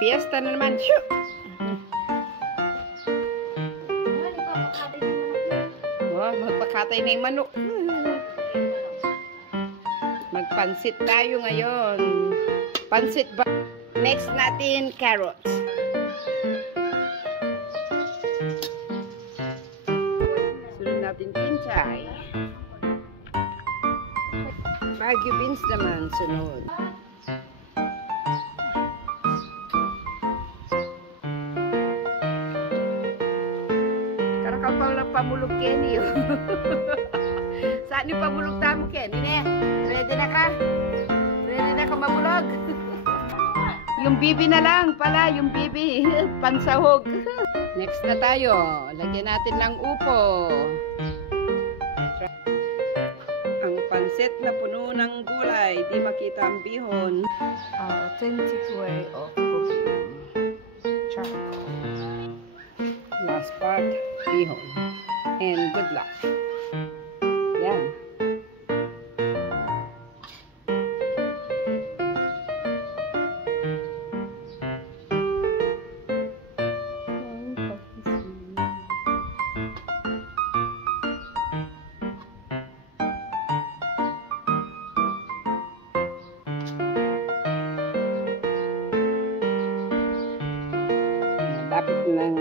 Fiesta na naman. Shoo! Oh, magpakatay na yung manok. Magpansit tayo ngayon. Pansit ba? Next natin, carrots. Sunod natin, kinchay. Bagu beans naman, sunod. Karakapang lang pamulog, Kenny. Saan yung pamulog tamo, Kenny? Ready na ka? Ready na ka mabulog? Yung bibi na lang pala, yung bibi. Pansahog. Next na tayo. Lagyan natin ng upo. Ang pansit na puno ng gulay. Di makita ang bihon. Authentic way of cooking. Charcoal. Last part, bihon. And good luck. Yan. Lapit ng